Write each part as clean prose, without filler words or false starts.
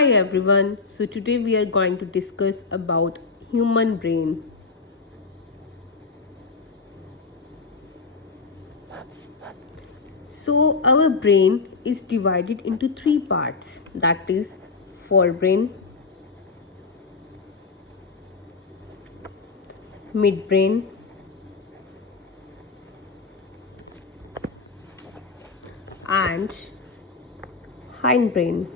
Hi everyone. So today we are going to discuss about human brain. So our brain is divided into three parts, that is forebrain, midbrain and hindbrain.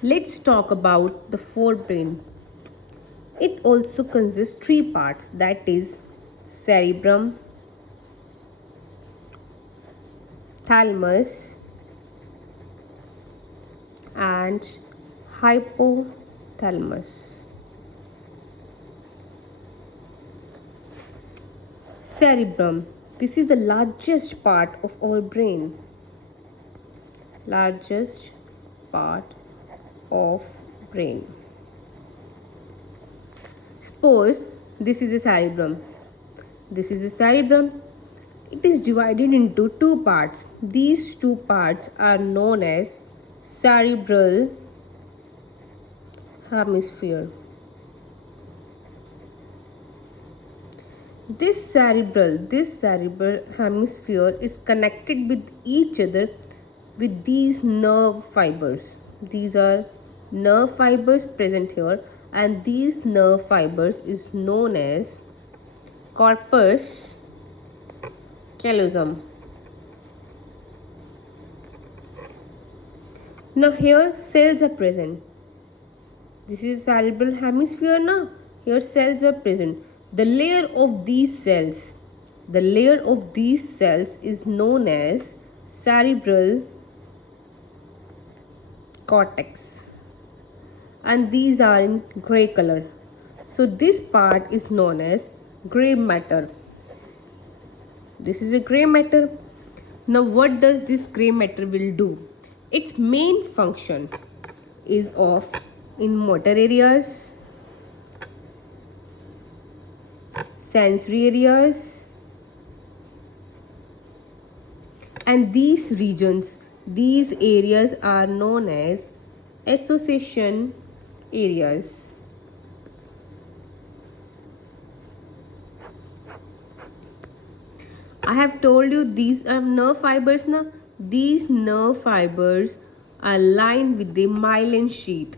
Let's talk about the forebrain. It also consists three parts, that is cerebrum, thalamus and hypothalamus. Cerebrum. This is the largest part of our brain. Largest part of brain. Suppose this is a cerebrum. This is a cerebrum. It is divided into two parts. These two parts are known as cerebral hemisphere. This cerebral hemisphere is connected with each other with these nerve fibers. These are nerve fibers present here, and these nerve fibers is known as corpus callosum. Now here cells are present. This is cerebral hemisphere now. Here cells are present. The layer of these cells is known as cerebral cortex, and these are in gray color. So this part is known as gray matter. This is a gray matter. Now what does this gray matter will do? Its main function is of in motor areas, sensory areas, and these areas are known as association areas. I have told you these are nerve fibers now. These nerve fibers are lined with the myelin sheath.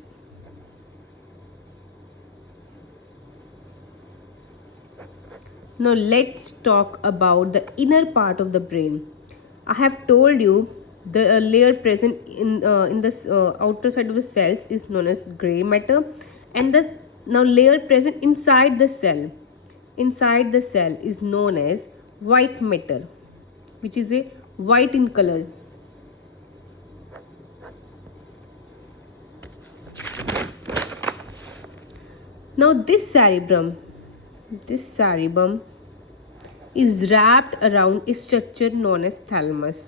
Now let's talk about the inner part of the brain. I have told you the layer present in the outer side of the cells is known as gray matter, and the now layer present inside the cell is known as white matter, which is a white in color. Now this cerebrum is wrapped around a structure known as thalamus.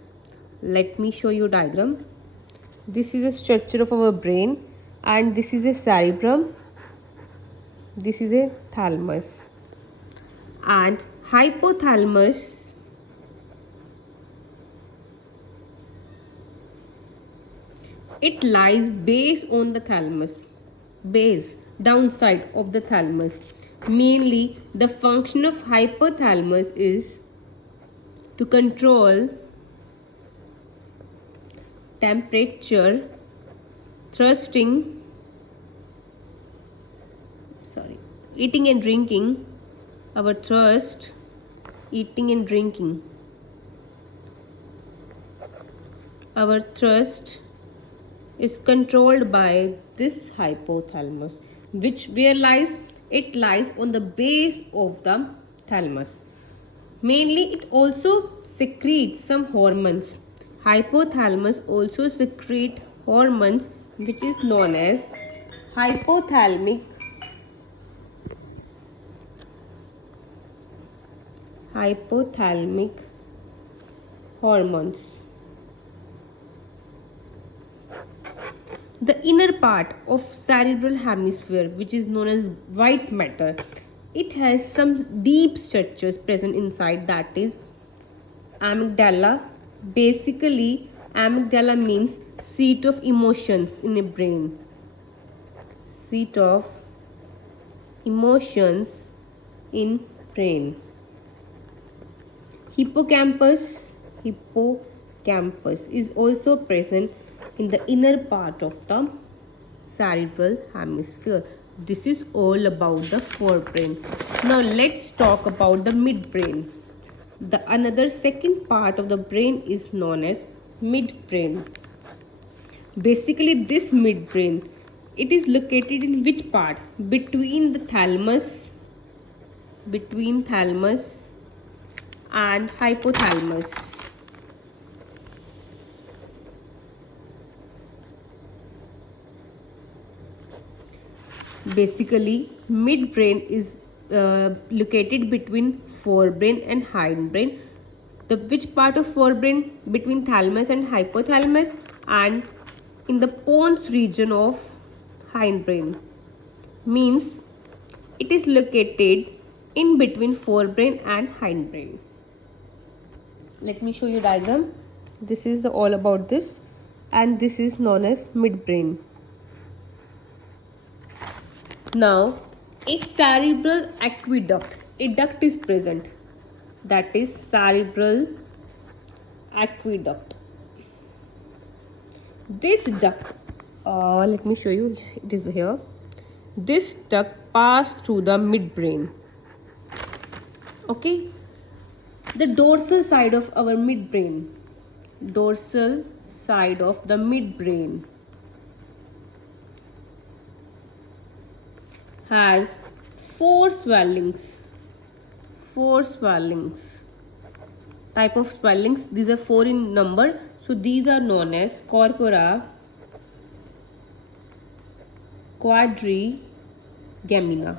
Let me show you a diagram. This is a structure of our brain, and this is a cerebrum. This is a thalamus. And hypothalamus it lies base on the thalamus, base downside of the thalamus. Mainly the function of hypothalamus is to control temperature, eating and drinking. Our thirst, eating and drinking. Our thirst is controlled by this hypothalamus, it lies on the base of the thalamus. Mainly it also secretes some hormones. Hypothalamus also secrete hormones which is known as hypothalamic hormones. The inner part of cerebral hemisphere, which is known as white matter, it has some deep structures present inside, that is amygdala. Basically Amygdala means seat of emotions in a brain. Seat of emotions in brain. Hippocampus is also present in the inner part of the cerebral hemisphere. This is all about the forebrain. Now let's talk about the midbrain. The another second part of the brain is known as midbrain. Basically, this midbrain, it is located in which part? Between thalamus and hypothalamus. Basically, midbrain is located between forebrain and hindbrain. The which part of forebrain? Between thalamus and hypothalamus, and in the pons region of hindbrain. Means it is located in between forebrain and hindbrain. Let me show you diagram. This is all about this, and this is known as midbrain. Now, a cerebral aqueduct. A duct is present. That is cerebral aqueduct. This duct, let me show you. It is here. This duct passed through the midbrain. Okay. The dorsal side of our midbrain. Dorsal side of the midbrain has four swellings. Type of swellings. These are four in number. So these are known as corpora, quadrigemina.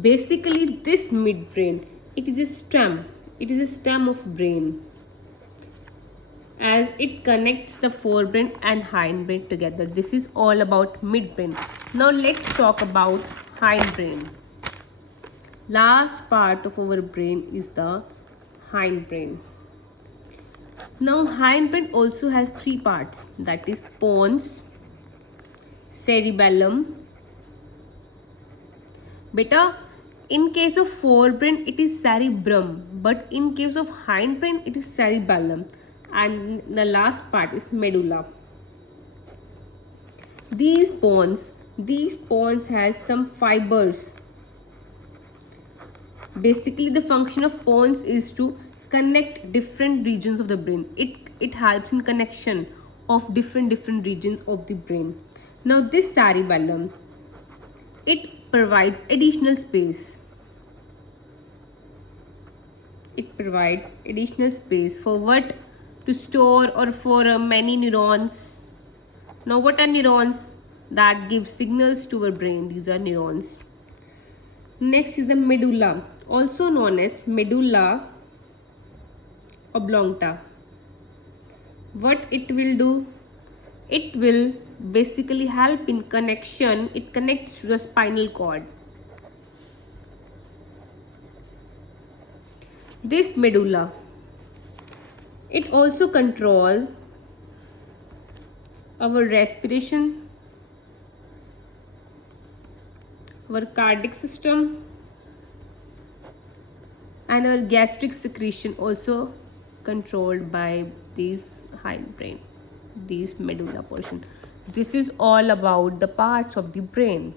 Basically, this midbrain, it is a stem. It is a stem of brain, as it connects the forebrain and hindbrain together. This is all about midbrain. Now let's talk about hindbrain. Last part of our brain is the hindbrain. Now hindbrain also has three parts, that is pons, cerebellum. Beta, in case of forebrain it is cerebrum, but in case of hindbrain it is cerebellum, and the last part is medulla. These pons has some fibers. Basically, the function of pons is to connect different regions of the brain. It helps in connection of different regions of the brain. Now this cerebellum, it provides additional space. For what? To store or for many neurons. Now what are neurons? That give signals to our brain. These are neurons. Next is the medulla, also known as medulla oblongata. What it will do? It will basically help in connection. It connects to the spinal cord. This medulla, it also controls our respiration, our cardiac system, and our gastric secretion, also controlled by these hindbrain, these medulla portion. This is all about the parts of the brain.